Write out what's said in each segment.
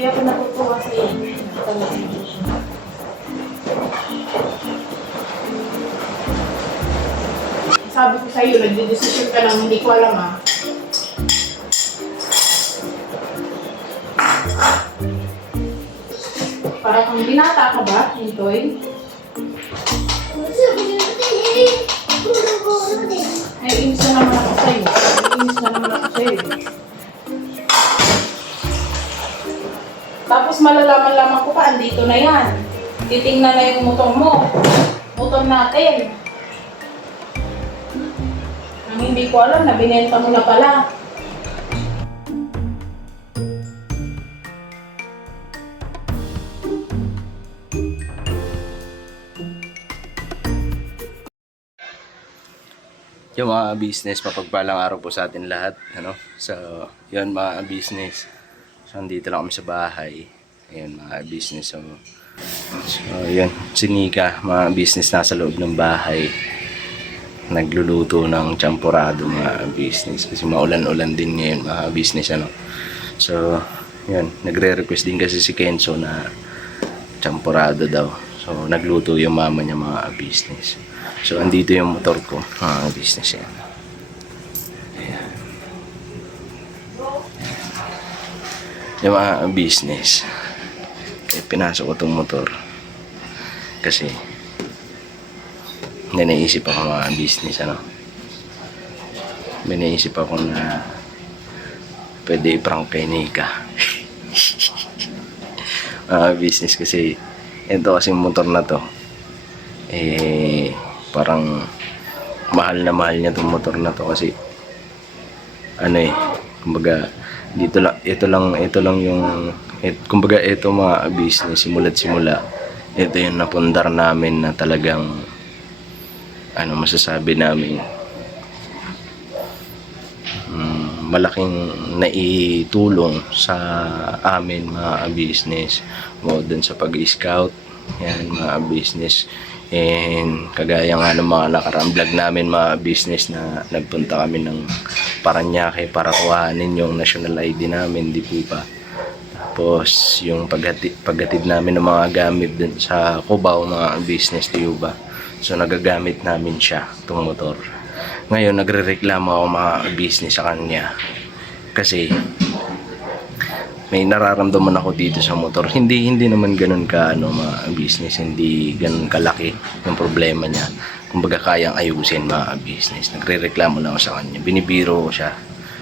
Hindi ako natutuwa sa inyo. Sabi ko sa'yo, nagdidesisyon ka lang, hindi ko alam ah. Para kang binata ka ba, Hintoy? Ay, inis na naman ako sa'yo. Inis na naman ako sa'yo. Tapos malalaman-laman ko pa, andito na yan. Titingnan na yung motor mo. Motor natin. Ang hindi ko alam na binenta mo na pala. Yung mga business, mapagpalang araw po sa atin lahat. So, yun mga business. So, andito lang kami sa bahay. Ayun mga business. So yun, si Nika, mga business nasa loob ng bahay. Nagluluto ng champurado mga business. Kasi maulan-ulan din ngayon mga business. So, yun, nagre-request din kasi si Kenzo na champurado daw. So, nagluto yung mama niya mga business. So, andito yung motor ko, mga business yan. Ayan. Yung mga business. Kaya pinasok ko itong motor. Kasi, may naisip ako mga business, May naisip ako na pwede i-prank kay Nika. Mga business kasi, ito kasing motor na to. Parang mahal na mahal niya itong motor na to kasi kumbaga ito lang yung kumbaga ito mga business simula't simula ito yung napundar namin na talagang masasabi namin malaking naitulong sa amin mga business mo dun sa pag-scout yan mga business. And kagaya nga ng mga nakaraang vlog namin mga business na nagpunta kami ng Paranaque para kuhanin yung national ID namin, di po ba? Tapos yung paghatid namin ng mga gamit dun sa Cubao mga business, di ba? So nagagamit namin siya, itong motor. Ngayon nagre-reklamo ako mga business sa kanya kasi may nararamdaman ako dito sa motor. Hindi naman ganun ka mga business, hindi ganun kalaki yung problema niya. Kumbaga kayang ayusin mga business. Nagrereklamo lang ako sa kanya. Binibiro ko siya.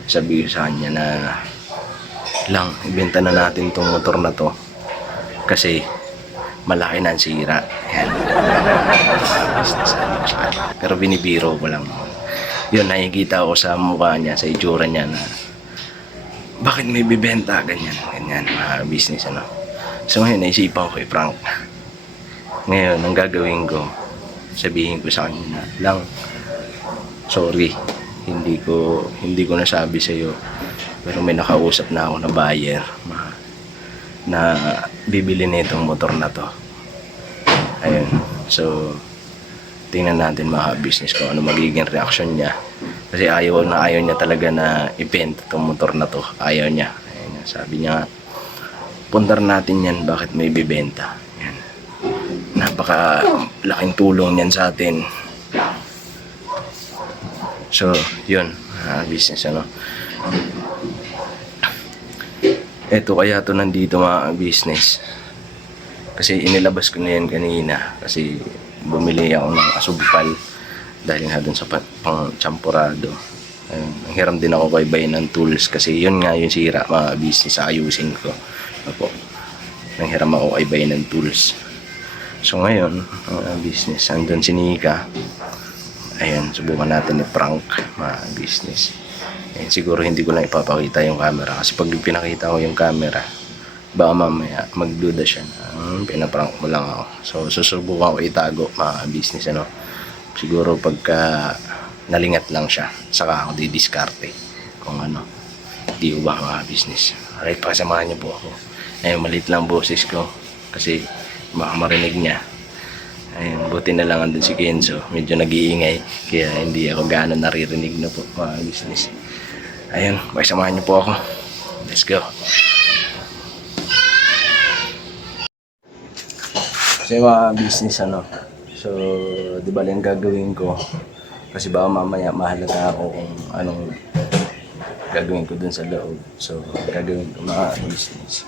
Sabi ko sa kanya na lang, ibenta na natin tong motor na to kasi malaki na ang sira. Yan. Pero binibiro ko lang. Yun, nakikita ko sa mukha niya, sa itsura niya na bakit may bibenta? Ganyan, mga business, So ngayon, naisipan ko i-prank. Ngayon, ang gagawin ko, sabihin ko sa kanya na, lang, sorry, hindi ko nasabi sa'yo. Pero may nakausap na ako na buyer na bibili nitong motor na to. Ayun, so, tingnan natin mga business ko ano magiging reaction niya. Kasi ayaw niya talaga na ibenta itong motor na to. Ayaw niya. Ayun, sabi niya, pundar natin yan bakit may bibenta. Yan. Napaka laking tulong yan sa atin. So, yun. Business, Eto kaya to nandito mga business. Kasi inilabas ko na yan kanina. Kasi bumili ako ng asubal. Dahil nga dun sa pang champurado. Ang hiram din ako kay buy ng tools kasi yun nga yung sira mga business ayusin ko. Nang hiram ako kay buy ng tools. So ngayon, business, andun si Nika. Ayan, subukan natin i-prank mga business. Ayan, siguro hindi ko lang ipapakita yung camera kasi pag pinakita ko yung camera, baka mamaya magduda siya na pinaprank mo lang ako. So susubukan ko itago mga business siguro pagka nalingat lang siya saka ako didiskarte kung di ba mga business. Alright, pakisamahan niyo po ako. Ayun, malit lang boses ko kasi baka marinig niya. Ayun, buti na lang andun si Kenzo, medyo nag-iingay kaya hindi ako gaano naririnig na po mga business. Ayun, pakisamahan niyo po ako. Let's go. Kasi mga business ano. So, di ba yung gagawin ko? Kasi baka mamaya mahalaga ako kung anong gagawin ko dun sa loob. So, gagawin ko mga business.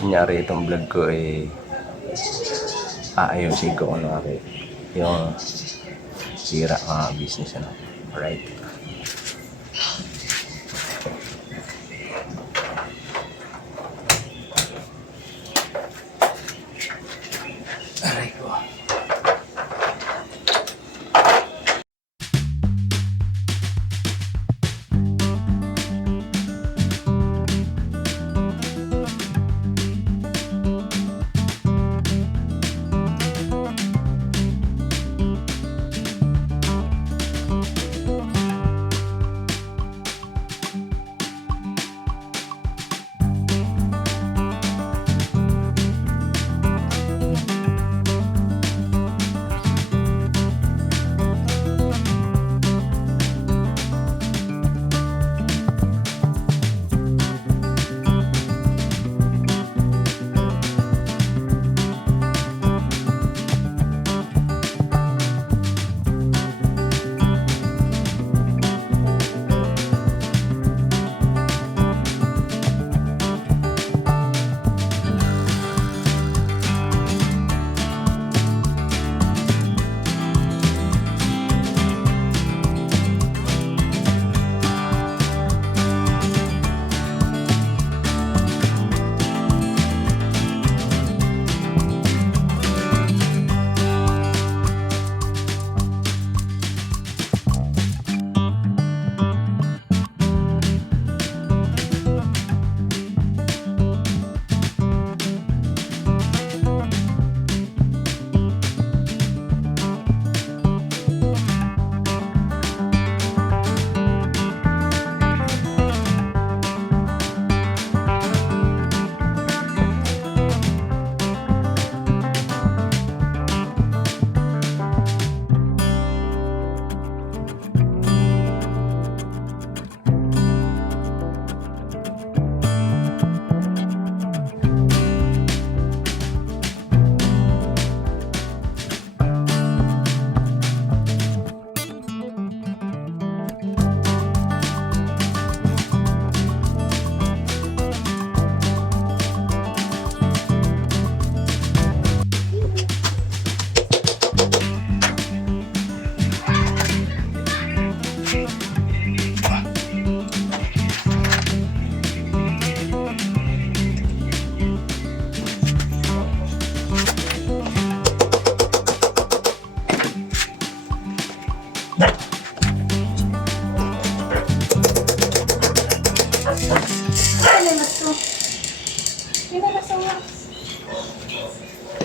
Kunyari itong vlog ko aayusin ko kunwari yung sira mga business ano. Alright. Aray ko.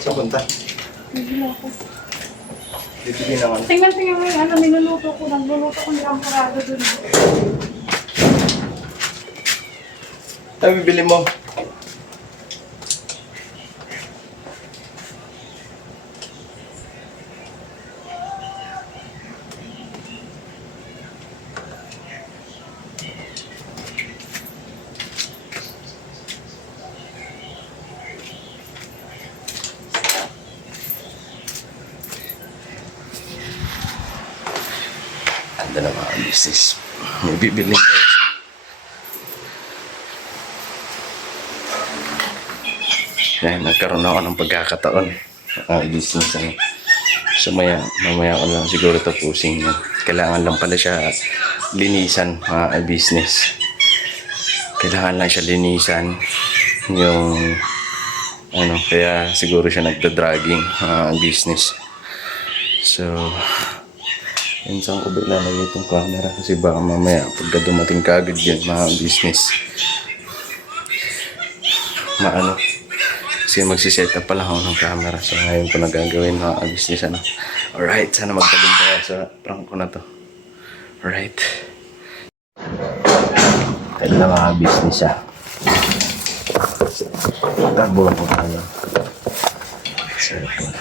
Sa punta. Bibigyan naman. Tingnan mo yung ano, niluluto ko. Nagluluto ko ng parado dun. Tayo bibili mo. Ando na mga business. May bibili daw. Yan, nagkaroon ako ng pagkakataon. Business ano. So mamaya ko lang siguro tapusin yan. Kailangan lang pala siya linisan mga business. Kailangan lang siya linisan. Yung ano, kaya siguro siya nagda-dragging business. So yun saan ko ba ilalagay itong camera kasi baka mamaya pagka dumating ka agad yan mga business maano kasi magsiset up pa lang ako ng camera so ngayon ko na gagawin mga business ano. Alright, sana magtagumpay sa prank ko na to. Alright, kaya na mga business siya tabuhan ko tayo so ito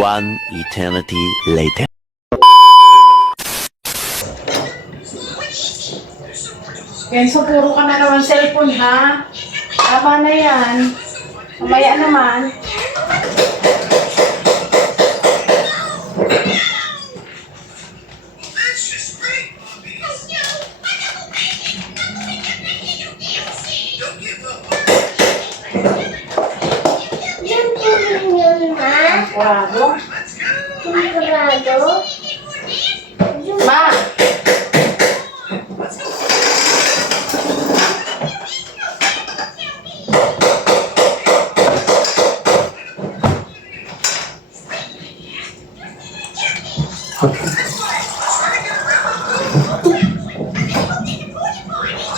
One eternity later. Kenzo, puro ka na naman cellphone, ha? Tama na yan. Mamaya naman. Sigurado? Ma!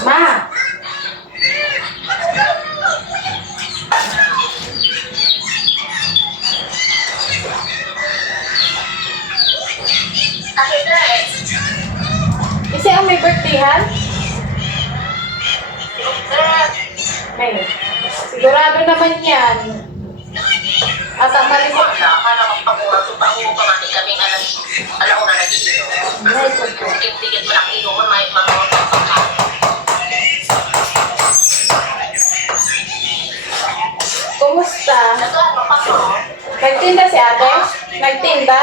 Ma! Kasi ang may birthdayhan? May. Sigurado naman yan. At ang malimot. Akala ko pag-uwag pa mati kaming alauna na dito. Tigit mo lang inuman, may mga pagkakas. Kumusta? Nagano pa to? Nagtinda si ate? Nagtinda?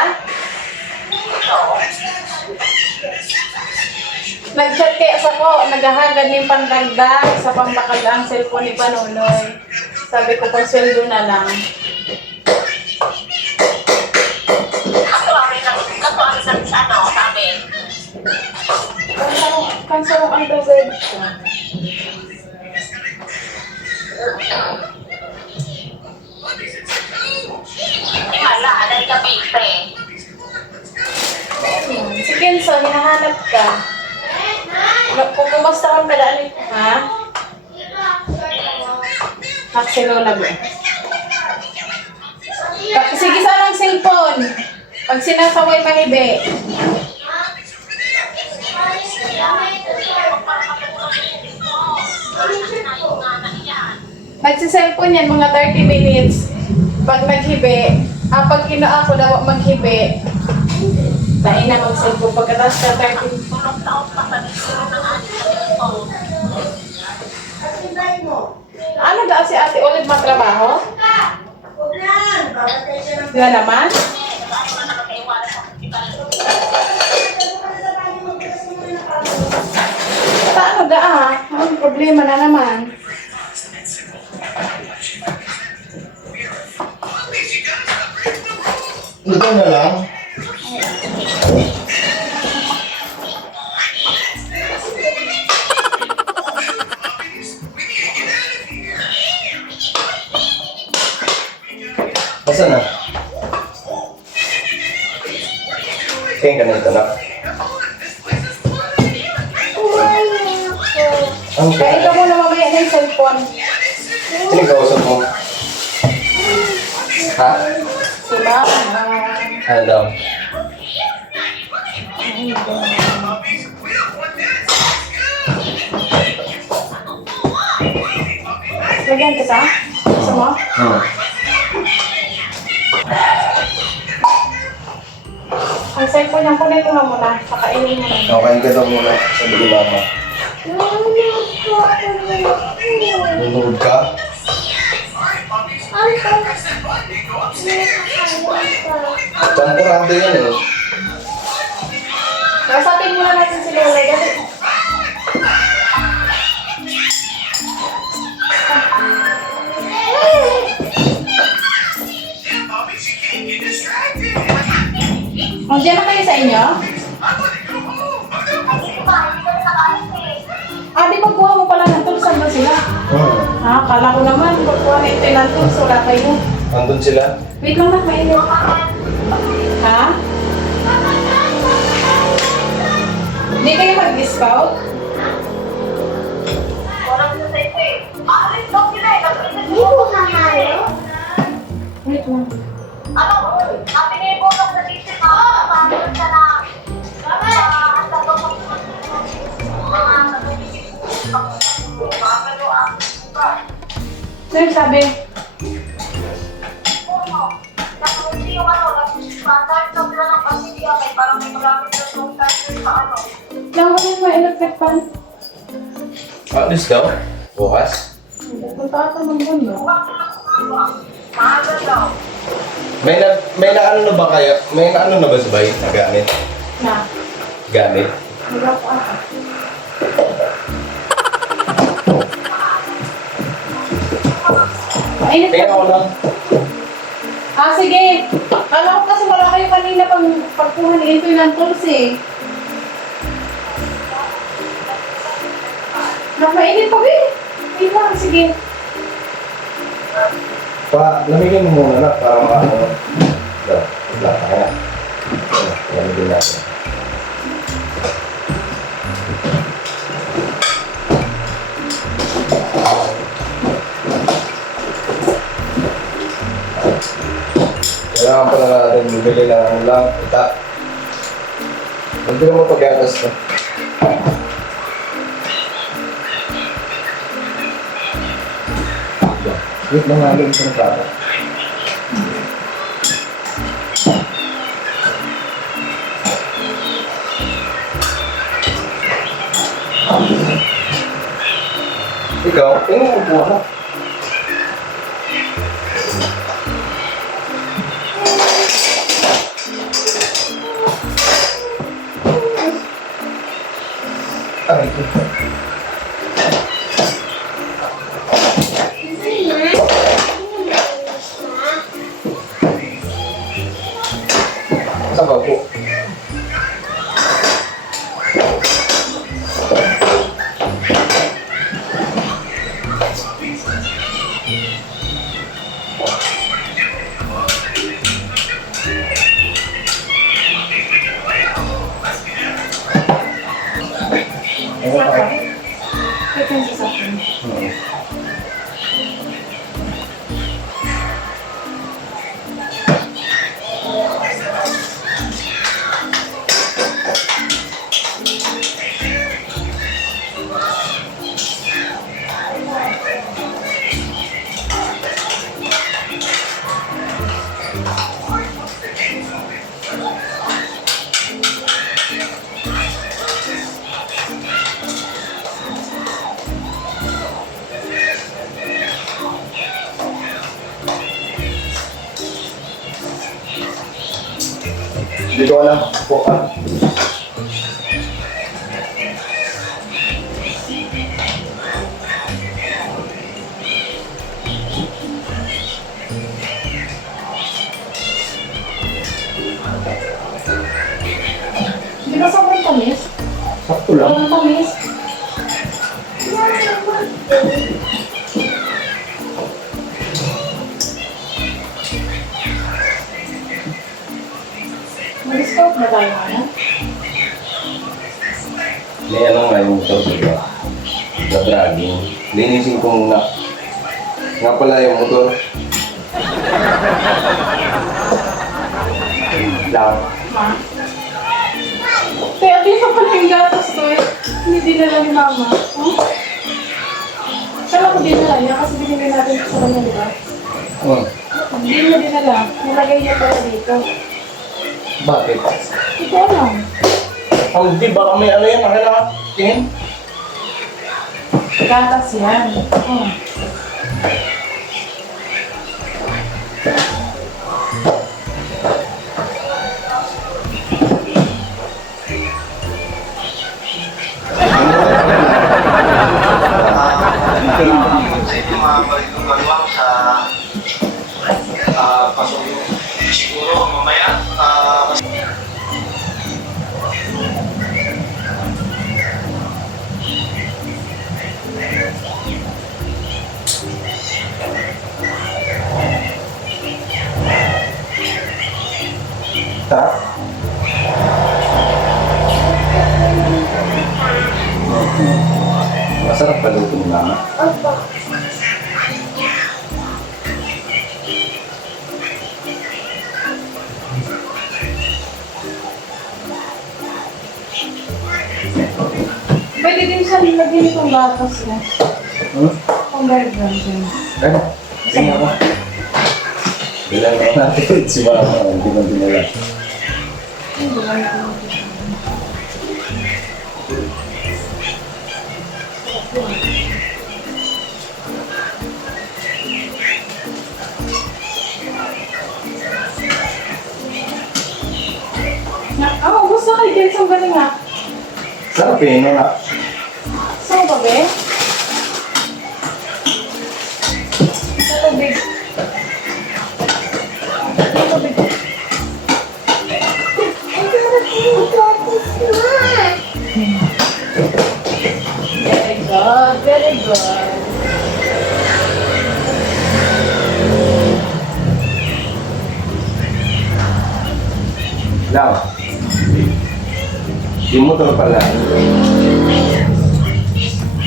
Nag-chat kaya sa ko, naghahagad ng pandagdag sa pambakal ang cellphone ni Panunoy. Sabi ko, pag sweldo na lang. Katuwari sa ano, sabi. Kansarong ang dagdag siya. Hala, dahil ka piste. Si Kenzo, hinahanap ka. Kung kumusta kang padaan, ha? Naksilula ba? Sige sa lang cellphone. Pag sinasaway mahibi. Nagsiselfone yan mga 30 minutes. Pag naghibi, pag kinaa ko daw maghibi, dahil na mag-cellphone. Pagkatapos ka 30 minutes. Ano daw si ate ulit matrabaho? Di ba naman? Paano Anong problema na naman? Ito na lang. Asan na? Tingin ka na ito na. Ang Kaya ikaw muna mamaya na yung cellphone. sino kausap mo? Ha? Si Mama. Ano daw? Lagyan kita? Gusto mo? Ang cellphone niya, kunin ko na muna. Pakainin mo na. Okay ka daw muna. Sabi ni Mama. Nunod ka? Champurado yan eh. Kasatin muna natin si Lola. Dali. Diyan na kayo sa inyo? Di pagkuha mo pala ng tools, saan ba sila? Kala ko naman, pagkuha na ito ng tools, wala kayo. Andun sila? Wait lang na, mainit. Ha? Hindi kayo mag-scout? Wait lang. Sir, sabi? Nawalan mo electric fan. Alis daw? Bukas? Punta ata ng mundo. May na ano na ba kayo? May na ano na ba sabay na gamit? Na. Gamit? Wala ko ata. Mainit Tingnan ka. ko lang. Sige. Alam ko kasi wala kayo kanina pagkuha ni Intoy ng tools eh. Mainit pa eh. Wait lang, sige. Lamigin mo muna na para maano. Wala kaya. Lamigin natin. Kailangan pala natin bumili ng ano lang, ita. Hindi naman pag-atas na. Wait lang nga lang sa bata. Ikaw, tingnan mo po ako. Aray ko. Sabaw po. Ito yung sasakyan. Hindi ko alam po Di ba sobrang tamis? Sakto lang. Sobrang tamis. Mag-scout na tayo ngayon. May ano nga yung motor, diba? Na dragging. Linisin ko muna. Nga pala yung motor. Lang. Ma? Kaya di pa pala yung gatas ko eh. Hindi dinala ni Mama. Huh? Kala ko dinala niya kasi binili natin ito sa kanya, di ba? Oh. Hindi mo dinala. Nilagay niya pala dito. Bakit? Hindi ko alam. Ang di baka may ano yan, nakailangan. Tingin. Gatas yan. Oh. Sa inyo mga balito-balwang sa pasok siguro mamaya Ta? Masarap pa luto ni Mama. Pwede din siya nilagyan itong gatas niya. Kung version din. Ano? Tingnan mo. Bilang natin si Mama. Hindi man dinala. Hindi lang ito. Gusto ka din sa galing nga. Sarap eh, no? Saan ba, be? Sa tubig. Sa tubig. Very good, very good. Lang. Yung motor pala.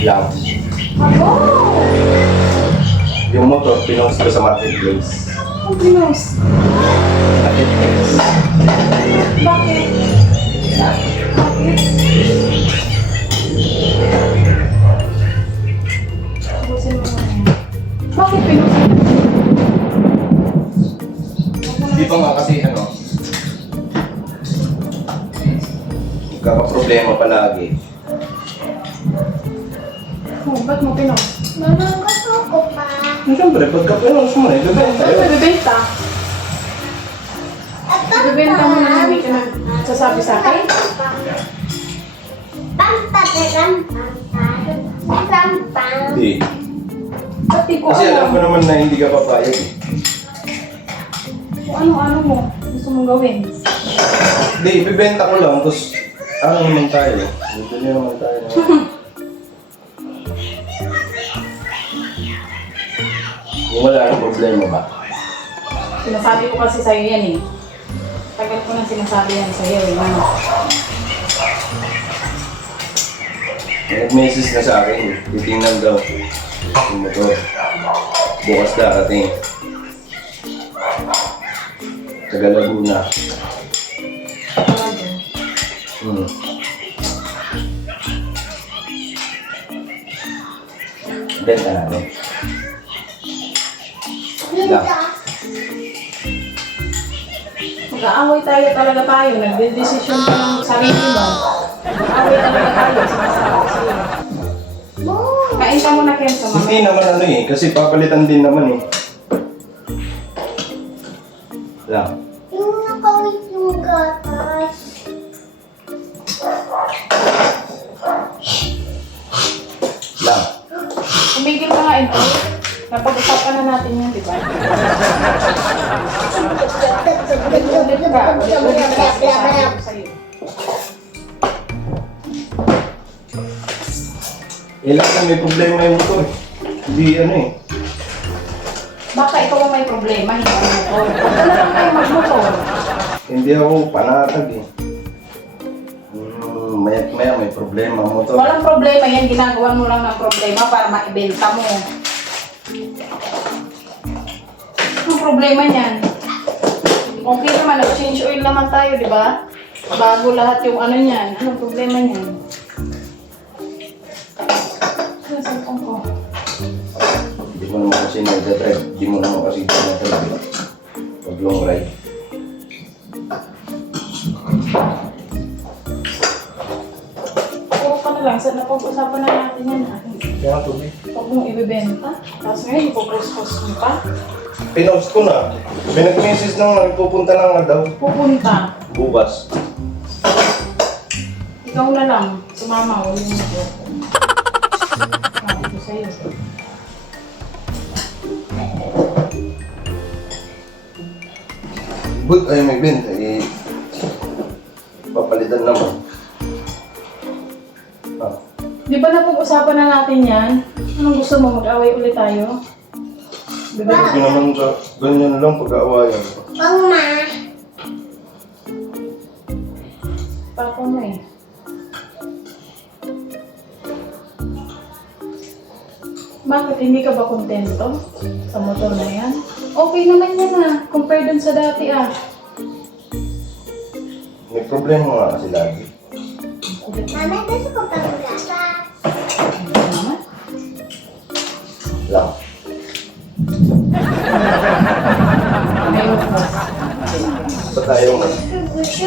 Lang. Ako! Yung motor, pinost ko sa marketplace. Ang pinos. Marketplace. Bakit? Bakit? Subusin mo naman yan. Bakit pinos? Di pa nga kasi ano, kakaproblema palagi. Oh, ba't mo pinos? Mama, gusto ko pa. Siyempre, pagka pinost mo na, ibebenta Ba't yun. bibenta? Bibenta mo na hindi ka nagsasabi sa akin? Hindi. Ba't di ko Kasi alam ko alam? naman na hindi ka papayag eh. Kung ano-ano mo gusto mong gawin? Hindi, ibebenta ko lang, tapos ano naman tayo? Dito niyo naman tayo. Kung wala nang problema ba? Sinasabi ko kasi sa'yo yan eh. Tagal ko nang sinasabi yan sa'yo eh. Ano? Nag-message na sa akin, titingnan daw yung motor. Bukas darating. Taga Laguna. Hmm. Benta natin. Mag-aaway talaga tayo. Nagde-desisyon ka ng sarili mo. Mag-aaway talaga tayo. Sinasabi ko sa'yo. Kain ka muna, Kenzo. Hindi Mamaya. naman ano eh, kasi papalitan din naman eh. Lang. Yung nakawit yung gatas. Lang. Tumigil ka nga, Ento. Napag-usapan na natin yan, di ba? Ulit ka. Ulit ka. Sinasabi ko sa'yo. Eh lang na may problema yung motor eh. Hindi ano eh. Baka ikaw ang may problema, hindi ang motor. Huwag ka na lang kayo magmotor. Hindi ako panatag eh. Maya may problema ang motor. Walang problema yan, ginagawa mo lang ng problema para maibenta mo. Ang problema niyan. Okay naman, nag-change oil naman tayo, di ba? Bago lahat yung ano niyan. Anong problema niyan? Ano sa cellphone ko? Hindi mo naman kasi nag-drive. Hindi mo naman kasi nag-drive. Pag long ride. Puro ka na lang, sa napag-usapan na natin yan. Kaya tubig. Huwag mong ibibenta. Tapos ngayon, ipopost-post mo pa. Pinost ko na. Pinag-message nang nagpupunta lang nga daw. Pupunta. Bukas. Ikaw na lang. Sumama, huwag mo na. Sabi ko sa'yo. But ay may benta eh. Papalitan naman. Ah. Di ba napag-usapan na natin yan? Anong gusto mo? Mag-away ulit tayo? Bibenta Hindi naman sa ganyan lang pag-aawayan. Mama. pa ako na eh. Bakit? Hindi ka ba kontento sa motor na yan? Okay naman yan ah. Compare dun sa dati ah. May problema nga kasi lagi. Mama, gusto ko pa ng gatas. Ano naman? Lang. Ngayon ko. Sa tayo nga. Gusto.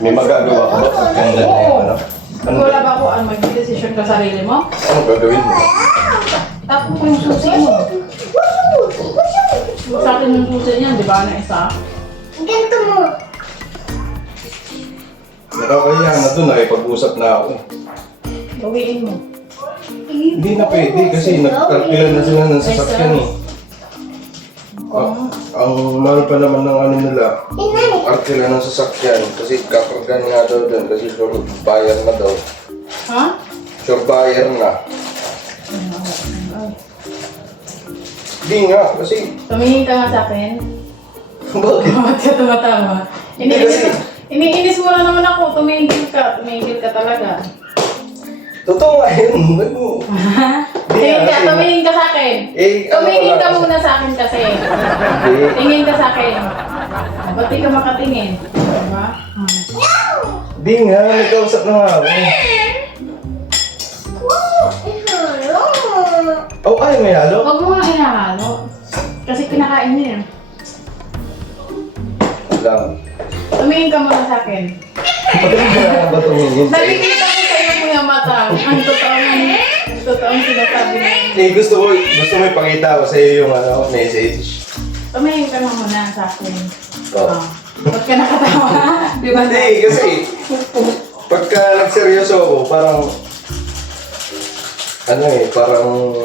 May magagawa ka ba pag ganyan na yung ano? Ano Wala ba? ba ako ang mag-decision ka sarili mo? Ano gagawin mo? Tapos ko yung susi mo. Sa akin yung susi niyan, di ba? Na isa. Ganito mo. Nakakahiya na doon, nakipag-usap na ako. Gawiin mo. Hindi na pwede kasi nagkalkilan na sila ng sasakyan eh. Ang mahal pa naman ng ano nila, Inay. arkila ng sasakyan kasi kakargan nga daw doon kasi sure buyer na daw. Ha? Sure buyer na. Hindi nga kasi Tumingin ka nga sa akin. bakit? Bakit ka tumatawa? Kasi- Iniinis mo na naman ako. Tumingin ka talaga. Totoo nga yun. Ba't mo? Tumingin ka sa akin. Eh, ano Tumingin ka pala? muna sa akin kasi. Hindi. Tingin ka sa akin. Ba't di ka makatingin? Diba? Hindi nga, nagkausap na nga ako. Oh, ay, may halo? Huwag mo nga inahalo. Kasi kinakain niya. Lang. Tumingin ka muna sa akin. Bakit mo ba tumingin? Nakikita ko sa iyo kuya mata. Ang totoong sinasabi na yun. Eh, gusto mo ipakita ko sa iyo yung ano, message. Tumingin ka na muna sa akin. Oh. Ah. Ba't ka nakatawa? Di ba? Hindi, kasi pagka nagseryoso ako, parang ano eh, parang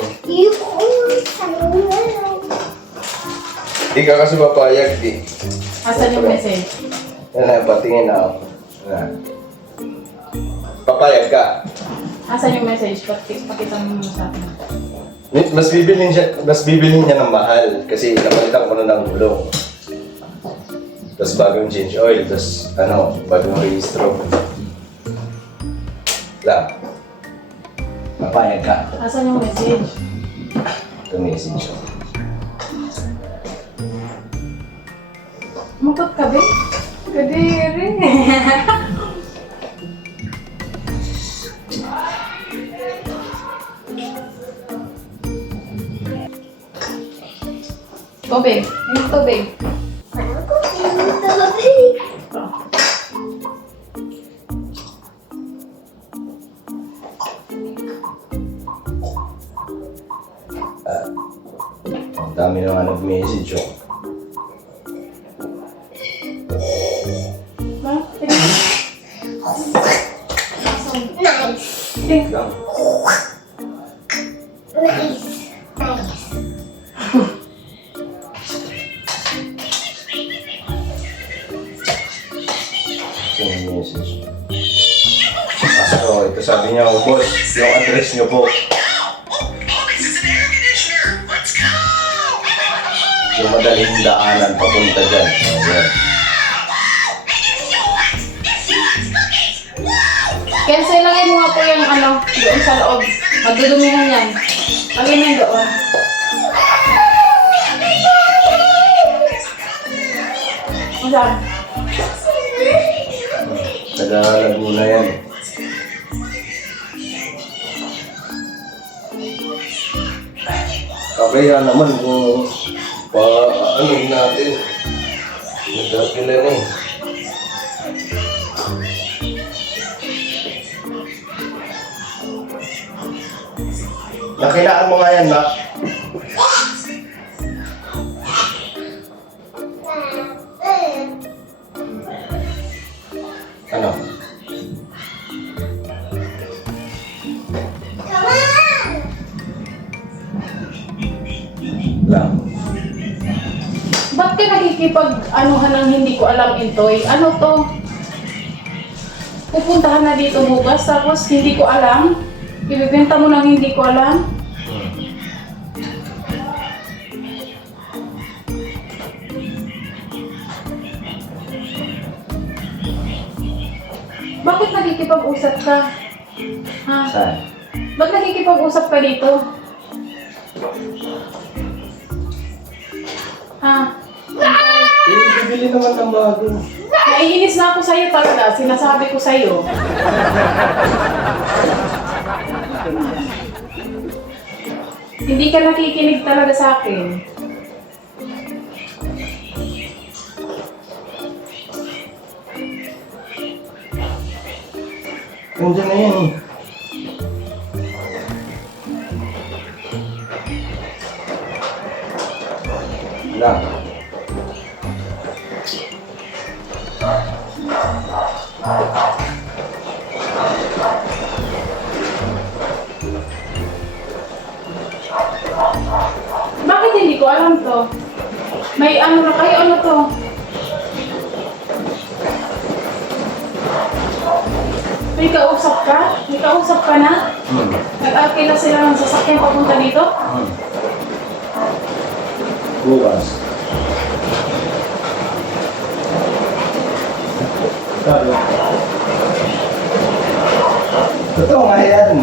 di ka kasi mapayag eh. Asan yung message? Yan na, patingin na ako. Yan. Papayag ka. Asan yung message? Pakita mo muna sa akin. Mas bibilhin niya ng mahal kasi napalitan ko na ng gulong. Tapos bagong change oil, tapos ano, bagong rehistro. Lang. Papayag ka. Asan yung message? Ito message. Mukot ka ba? Kadiri. Tubig. Yung tubig. Ang dami na nga nag-message oh. Ha? Tingnan. Tingnan. Lang. Yung message. So, ito sabi niya, oh, boss, yung address niyo po. Yung madaling daanan papunta dyan. Ayan. Cancel, lagay mo nga po yung ano, doon sa loob. Magdudumihan yan. Lagay mo yung doon. Saan? Taga-Laguna yan. Kaya naman kung ano natin. Nagkakila na eh. Nakilaan mo nga yan, Mac. Ano? Lang. Ba't ka nakikipag-anuhan ng hindi ko alam, Intoy? Ano to? Pupuntahan na dito bukas, tapos hindi ko alam? Ibibenta mo lang hindi ko alam? Bakit nakikipag-usap ka? Ha? Saan? Ba't nakikipag-usap ka dito? Ha? Eh, bibili naman ng bago. Naiinis na ako sa'yo talaga. Sinasabi ko sa'yo. Hindi ka nakikinig talaga sa akin. Nandiyan na yan eh. Lang. Bakit hindi ko alam to? May ano na kayo, ano to? May kausap ka? May kausap ka na? Nag-alkila sila ng sasakyan papunta dito? Bukas. Sabi. Totoo nga yan.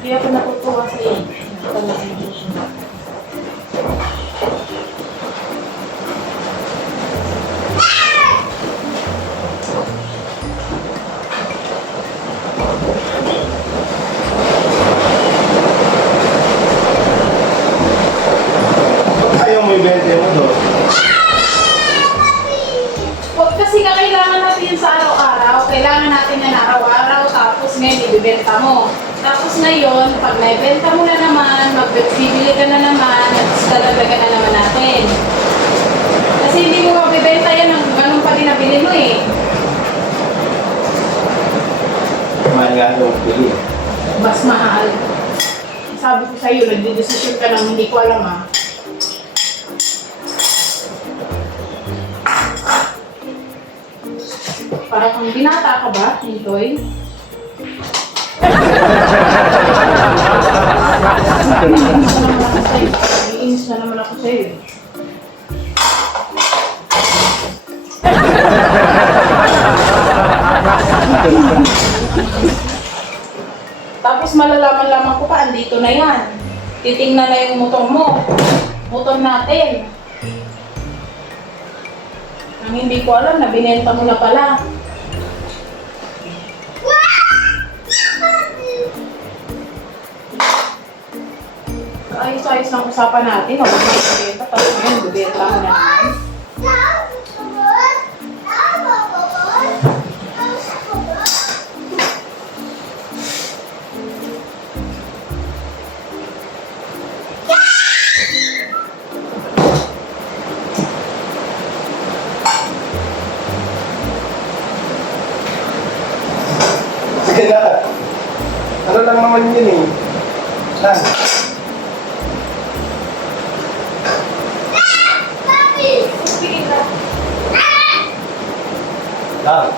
Hindi ako natutuwa sa iyo. Ayaw mo ibente mo doon. Huwag kasi nga kailangan natin yun sa araw-araw. Kailangan natin yan araw-araw. Tapos ngayon, ibibenta mo. Tapos ngayon, pag naibenta mo na naman, magbibili ka na naman, at dadagdagan na naman natin. Kasi hindi mo mabibenta yan ng ganun pa din nabili mo eh. Mahal nga daw pili. Mas mahal. Sabi ko sa'yo, nagdidesisyon ka ng hindi ko alam ah. Parang kang binata ka ba, Nintoy? Iinis na naman ako sa'yo. Tapos malalaman-laman ko pa, andito na yan. Titingnan na yung motor mo. Motor natin. Ang hindi ko alam na binenta mo na pala. Ayos-ayos ng usapan natin. Huwag mo ibenta. Tapos ngayon, bibenta mo na naman. Sige na. Ano lang naman yun eh. Lang. Lang.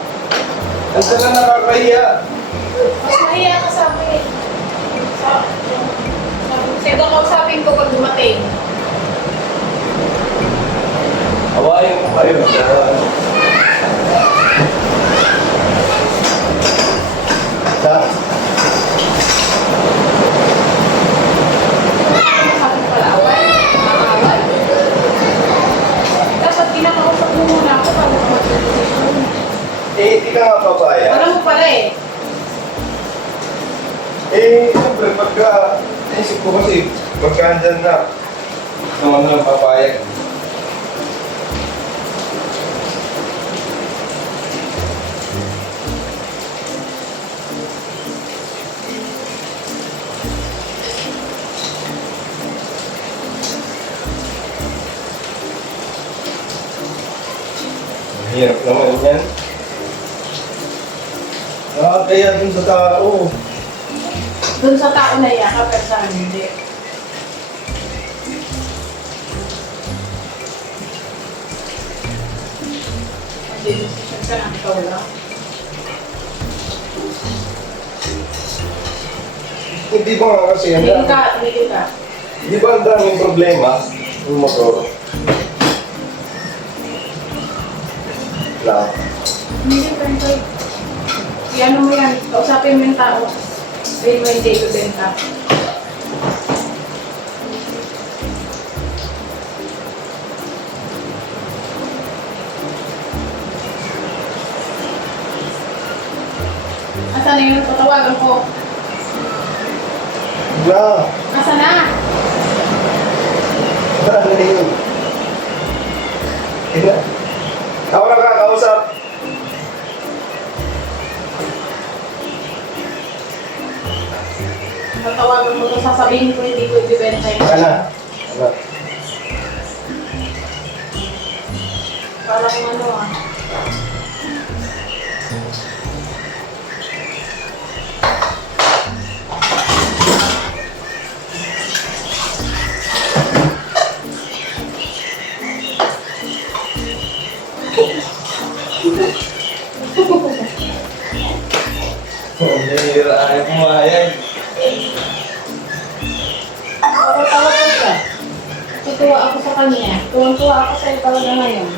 Ang na nakakahiya. Mas mahiya ka sa akin. Sige, kausapin ko pag dumating. Hawain ko kayo. Lang. Sabi ko pala, away. Away. Dapat kinakausap mo muna ako bago ka mag-decision. Eh, hindi ka nga papaya. Alam mo pala eh. Eh, siyempre, pagka, naisip ko kasi, pagka andyan na, naman lang papayag. Hirap naman yan. Nakakaya dun sa tao. Doon sa tao na iyak, pero sa akin hindi. Mag-decision ka na, ikaw lang. Hindi ba nga kasi ang Tumigil ka, tumigil ka. Di ba ang daming problema yung motor? Lang. Tumigil ka, Nintoy. Iano mo yan, kausapin mo yung tao. Sabihin mo hindi ibibenta. Asan na yun? Patawagan ko. Lang. Asan na? Ano na yun? Ako na kakausap. Tatawagan mo to, sasabihin ko hindi ko ibibenta yun. Ano? Ano? Para kung ano ah. Hira, ayaw pumayag. Tawa-tawa ko siya. Tutuwa ako sa kanya. Tuwang-tuwa ako sa ikaw na ngayon.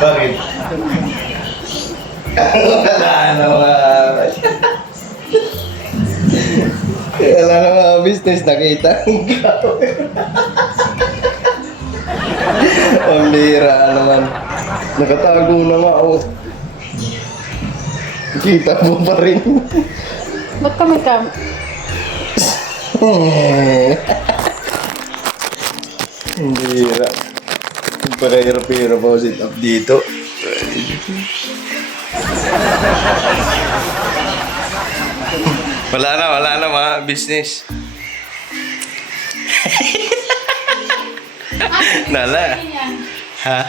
Bakit? Wala naman. Wala na mga business, nakita ang gawin. Ang bira naman. Nakatago na nga ako. Kita mo pa rin. Ba't kami ka? Ang bira. Pagkahirap-hirap ako sit up dito. Wala na mga business. Nala. Ha?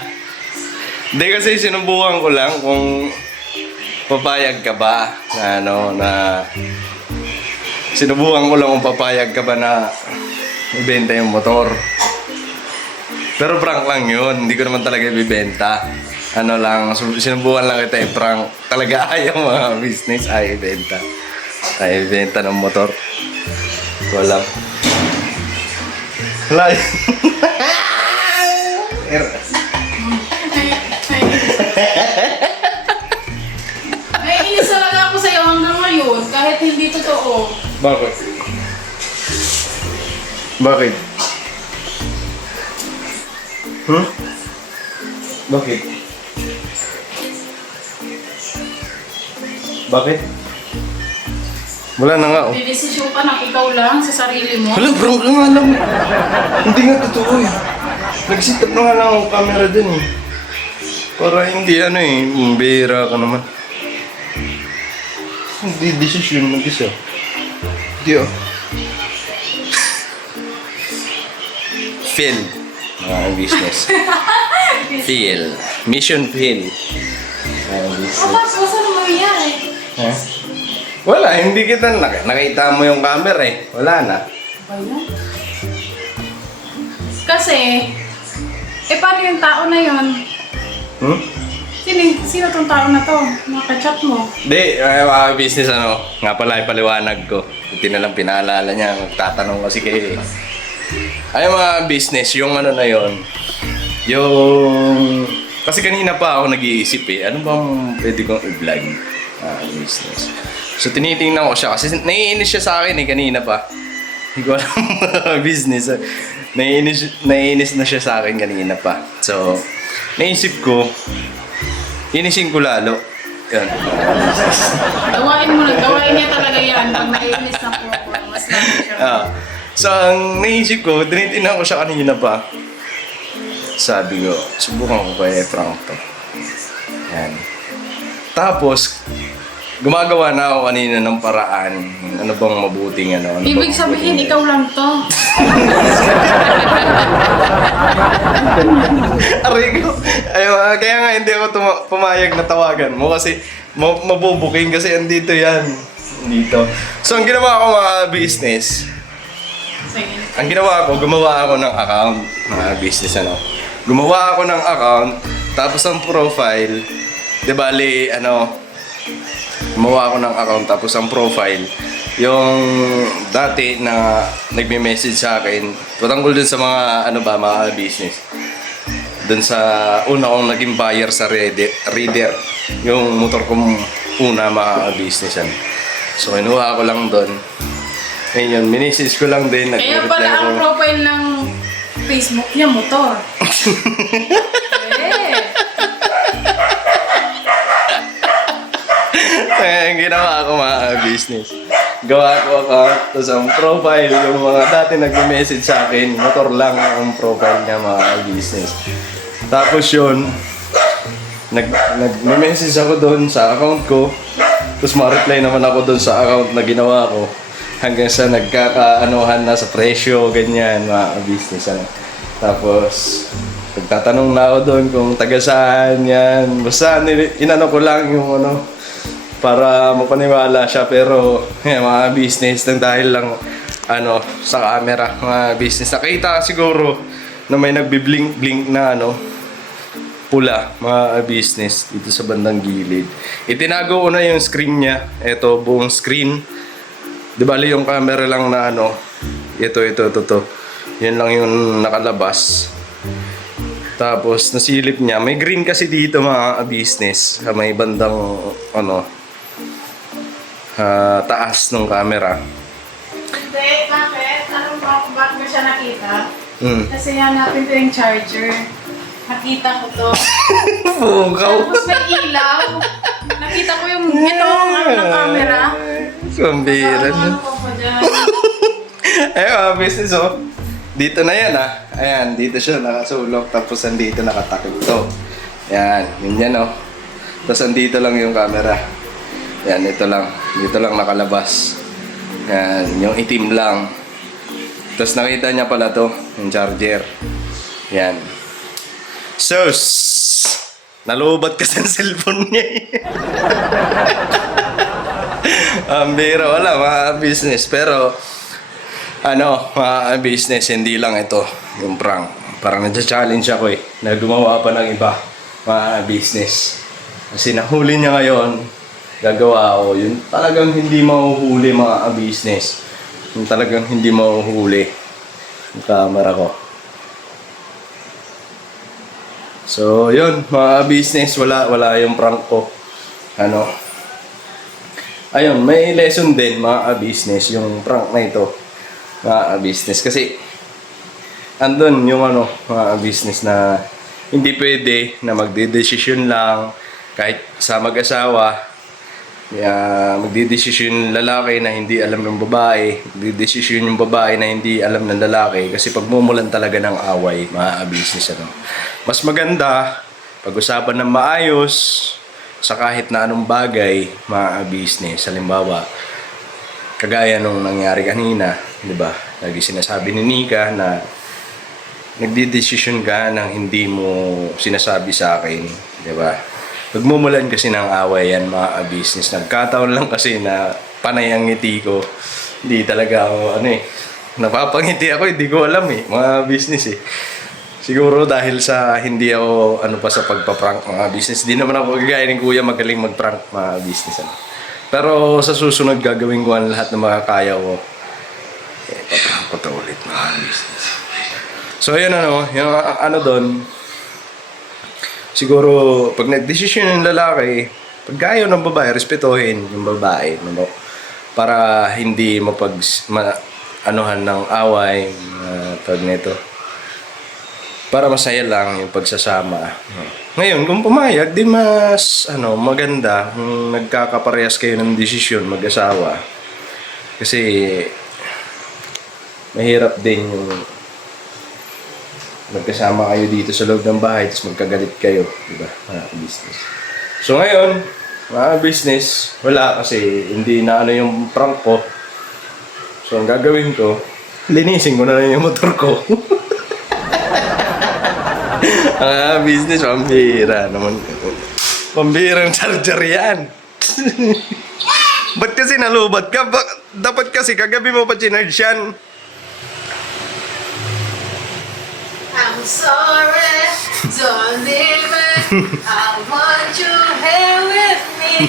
Hindi kasi sinubukan ko lang kung papayag ka ba na sinubukan ko lang kung papayag ka ba na ibenta yung motor. Pero prank lang yun, hindi ko naman talaga ibibenta. Ano lang, sinubukan lang kita i-prank. Talaga ayaw mga business, ay ibenta. Ay ibenta ng motor. Wala. Wala. Naiinis talaga ako sa'yo hanggang ngayon, kahit hindi totoo. Bakit? Bakit? Bakit? Bakit? Wala na nga oh. Didesisyon ka na ikaw lang sa sarili mo. Wala, prank lang nga lang. Hindi nga totoo eh. Nag-sit up na nga lang ang camera dun eh. Para hindi bira ka naman. Hindi, decision mag-isa. Hindi oh. Fail. Mga business. Fail. Mission fail. Mga business. Tapos, ano mangyayari? Ha? Wala, hindi kita nakita mo yung camera eh. Wala na. Ayun. Kasi, paano yung tao na yun? Sino tong tao na to? Nakachat mo. Hindi, mga business nga pala ipaliwanag ko. Hindi na lang pinaalala niya, magtatanong kasi kay ay mga business, yung na yun, yung kasi kanina pa ako nag-iisip ano bang pwede kong i-vlog business. So tinitingnan ko siya kasi naiinis siya sa akin kanina pa. Hindi ko alam business. Naiinis na siya sa akin kanina pa. So, naisip ko, inisin ko lalo. Yan. Gawain niya talaga yan. Pag naiinis na po ako, mas lalo siya. So, ang naisip ko, tinitingnan ko siya kanina pa. Sabi ko, subukan ko kaya prank to. Yan. Tapos, gumagawa na ako kanina ng paraan. Ano bang mabuting ano Ibig bang sabihin, mabuting- ikaw lang to. Aray ko. Kaya nga hindi ako pumayag na tawagan mo kasi mabubuking kasi andito yan. Dito. So, ang ginawa ko mga business, ang ginawa ko, gumawa ako ng account, mga business Gumawa ako ng account, tapos ang profile, di bali, gumawa ako ng account, tapos ang profile, yung dati na nagme-message sa akin, patungkol dun sa mga, mga business. Dun sa una kong naging buyer sa Reader, yung motor kong una mga business So, kinuha ko lang dun. Ngayon, minisis ko lang din. Kaya Nag-reply pala ang ako. profile ng Facebook niya, motor. Eh. Kaya ang ginawa ko mga business. Gawa ko account, tapos ang profile, yung mga dati nag-message sa akin, motor lang ang profile niya mga business. Tapos yun, nag-message ako doon sa account ko, tapos ma-reply naman ako doon sa account na ginawa ko, hanggang sa nagkakaanohan na sa presyo, ganyan mga business. Ano. Tapos, nagtatanong na ako doon kung taga saan yan. Basta inano ko lang yung ano, para mapaniwala siya, pero mga business nang dahil lang ano sa camera, mga business nakita siguro na may nagbi-blink na ano pula, mga business dito sa bandang gilid. Itinago ko na yung screen niya, ito buong screen, di bali yung camera lang na ano, ito yan lang yung nakalabas. Tapos nasilip niya, may green kasi dito mga business sa may bandang ano taas ng camera. Hindi, bakit? Bakit mo siya nakita? Mm. Kasi hanapin ko yung charger. Nakita ko to. Pugaw. Tapos may ilaw. Nakita ko yung ito, ang ano ng camera. Sambira na. Ano ko pa dyan? Eh, business oh. Dito na yan ah. Ayan, dito siya nakasulok. Tapos andito nakatakip to. Ayan, yun yan oh. Tapos andito lang yung camera. Yan, ito lang. Dito lang nakalabas. Yan, yung itim lang. Tapos nakita niya pala to, yung charger. Yan. Sus! Nalubat ka sa cellphone niya eh. Biro, wala, mga business. Pero, ano, mga business, hindi lang ito, yung prank. Parang nag-challenge ako eh, na gumawa pa ng iba, mga business. Kasi nahuli niya ngayon, gagawa ako, yun talagang hindi mahuhuli mga business. Yung talagang hindi mahuhuli yung camera ko. So, yun, mga business, wala yung prank ko. Ano? Ayun, may lesson din mga business, yung prank na ito. Mga business, kasi andun yung ano, mga business na hindi pwede na magdedesisyon lang kahit sa mag-asawa. Magdidesisyon yung lalaki na hindi alam ng babae, magdidesisyon yung babae na hindi alam ng lalaki, kasi pagmumulan talaga ng away, mga business ano. Mas maganda pag-usapan ng maayos sa kahit na anong bagay, mga business. Halimbawa, kagaya nung nangyari kanina, di ba? Lagi sinasabi ni Nika na nagdidesisyon ka nang hindi mo sinasabi sa akin, di ba? Pagmumulan kasi ng away yan mga business. Nagkataon lang kasi na panay ang ngiti ko. Hindi talaga ako napapangiti ako, hindi ko alam eh, mga business eh. Siguro dahil sa hindi ako pa sa pagpa-prank mga business. Hindi naman ako gagaya ni Kuya magaling mag-prank mga business. Pero sa susunod gagawin ko ang lahat ng mga kaya ko. Paprank ko to ulit mga business. So yun yung doon. Siguro, pag nag-desisyon yung lalaki, pag ayaw ng babae, respetuhin yung babae. No? Para hindi anuhan ng away, tawag nito. Para masaya lang yung pagsasama. Ngayon, kung pumayag, di mas maganda kung nagkakaparehas kayo ng desisyon, mag-asawa. Kasi, mahirap din yung magkasama kayo dito sa loob ng bahay tapos magkagalit kayo, diba? Mga business. So ngayon, mga business, wala kasi hindi na yung prank ko. So ang gagawin ko, linisin ko na lang yung motor ko. Mga business, pambira naman. Pambirang charger yan. Ba't kasi nalubat ka? Dapat kasi kagabi mo pa chinarge yan. I'm sorry, don't leave it. I want you here with me.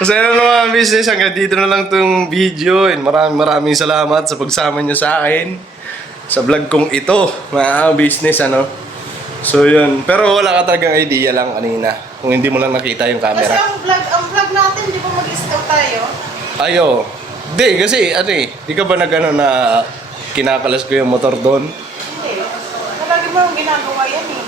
So yun mga business, hanggang dito na lang itong video. And maraming salamat sa pagsama nyo sa akin sa vlog kong ito, mga business So yun, pero wala ka talagang idea lang kanina kung hindi mo lang nakita yung Kasi camera. ang vlog natin, di ba mag-stop tayo? Ayo. Di, kasi ano eh, di ka ba nag-ano na kinakalas ko yung motor doon? Hindi. Palagi mo yung ginagawa yan eh.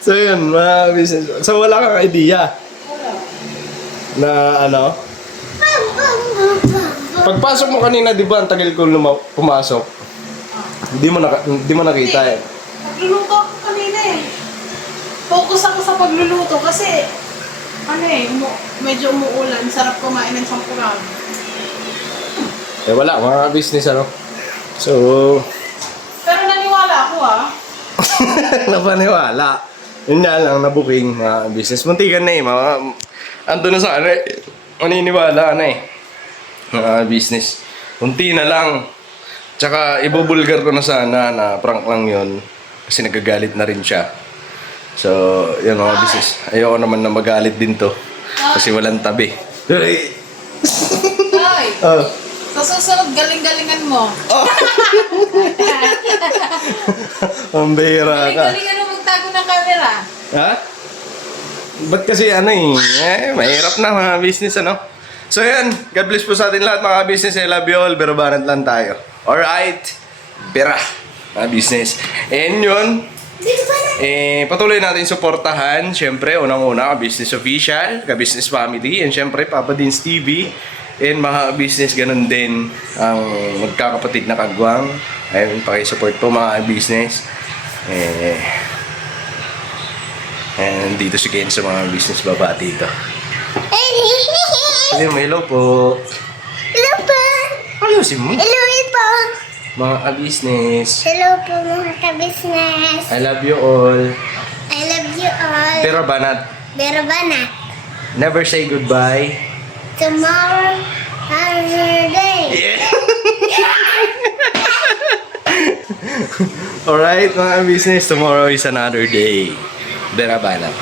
So yun, mga business. So wala kang idea na ano? Pagpasok mo kanina, di ba, ang tagal ko pumasok? Hindi mo nakita eh. Nagluluto ako kanina eh. Focus ako sa pagluluto kasi ano eh, medyo umuulan. Sarap kumain ng sampurado. Eh wala, mga business ano. So, Pero naniwala ako ah. napaniwala. Yun nga lang, nabuking mga business. Muntikan na eh, ando na sa ano eh. Maniniwala na eh. Mga business. Unti na lang. Tsaka ibubulgar ko na sana na prank lang yun. Kasi nagagalit na rin siya. So, yun mga business. Ayoko naman na magalit din to. Kasi walang tabi. Ay, Oh. sa susunod galing-galingan mo. Ang bihira ka. Galing-galingan mo magtago ng camera. Ha? Ba't kasi ano eh, mahirap na mga business ano. So yan, God bless po sa atin lahat mga business. I love you all, pero banat lang tayo. Alright, pera mga business. And yun, patuloy natin suportahan. Siyempre, unang-una, ka-business official, ka-business family, and siyempre, Papa Dins TV. And mga business, ganun din ang magkakapatid na kagwang. Ayun, pakisupport po mga business. And dito si Ken sa mga business baba dito. Hello po. Hello po. Ayusin mo. Hello po. Mga business. Hello po mga ka-business. I love you all. I love you all. Pero banat, Pero ba na? never say goodbye. Tomorrow, another day. Alright mga business, tomorrow is another day. Pero banat.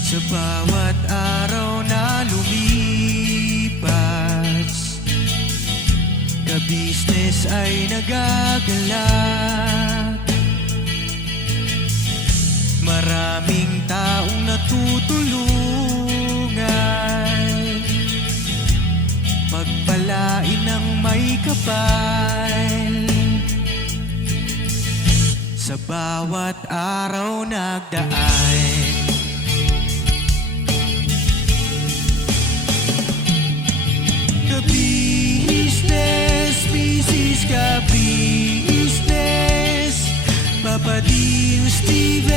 Sa bawat araw na lumipas, ka-business ay nagagalak. Maraming taong natutulungan, pagpalain ng may kapal. Sa bawat araw nagdaan, ka-business, business ka-business, Papa Dins TV,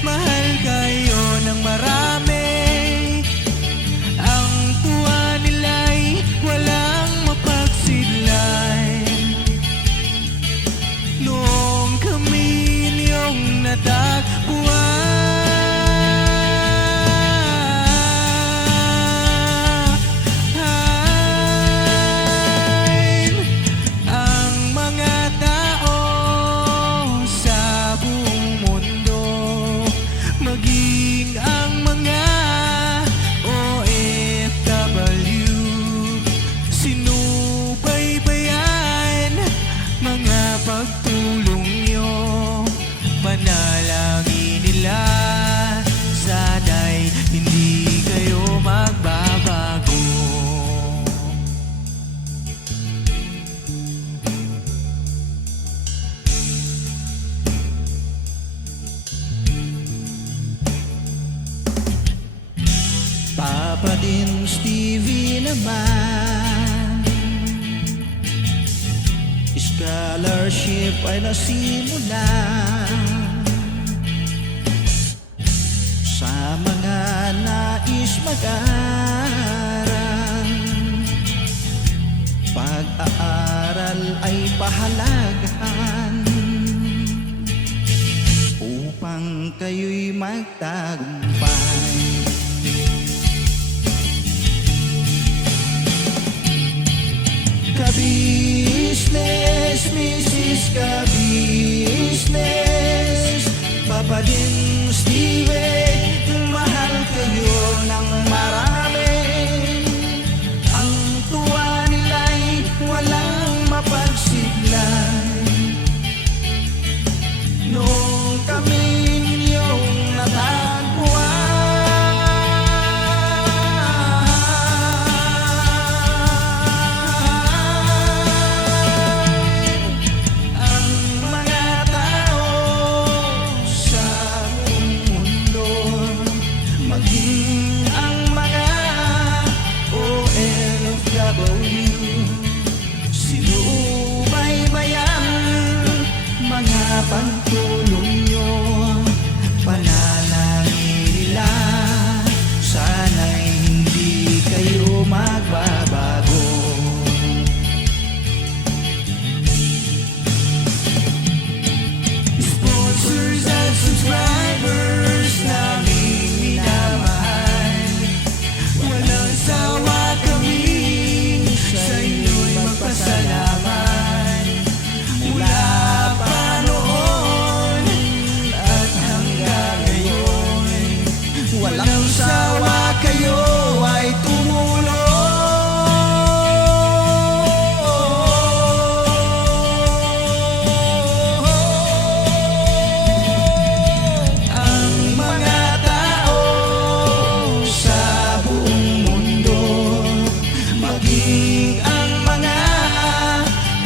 mahal kayo ng marami. Ang tuwa nila'y walang mapagsidlan. Noong kami niyong natagpuan, ang mga tao sa buong mundo, maging ang mga OFW, sinubaybayan mga pagtulong nyo, panalangin nila, sana'y hindi kayo magbabago. Papa Dins TV naman, scholarship ay nasimulan sa mga nais mag-aral. Pag-aaral ay pahalagahan upang kayo'y magtagumpay. Ka-business, Mrs. Ka-business, Papa din Steven, mahal kayo ng marami. Ang tuwa nila'y walang mapagsiglay. Noong kami ninyong natagpuan, ang mga tao sa buong mundo, maging ang mga OFW, sinubaybayan mga pagtulong nyo, panalangin nila, sana'y hindi kayo magbabago. Sponsors at subscribers naming minamahal, walang sawa kami sa inyo'y magpasalamat. Mula pa noon at hanggang ngayon, walang sawa kayo ay tumulong. Ang mga tao sa buong mundo, maging ang mga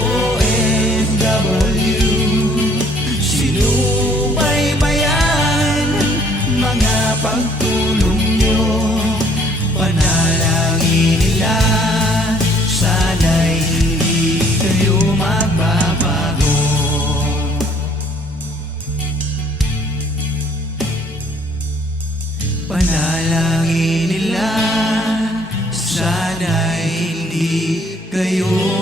OFW, sinubaybayan mga pagtulong nyo, panalangin nila, sana'y hindi kayo magbabago. Panalangin nila, sana'y hindi kayo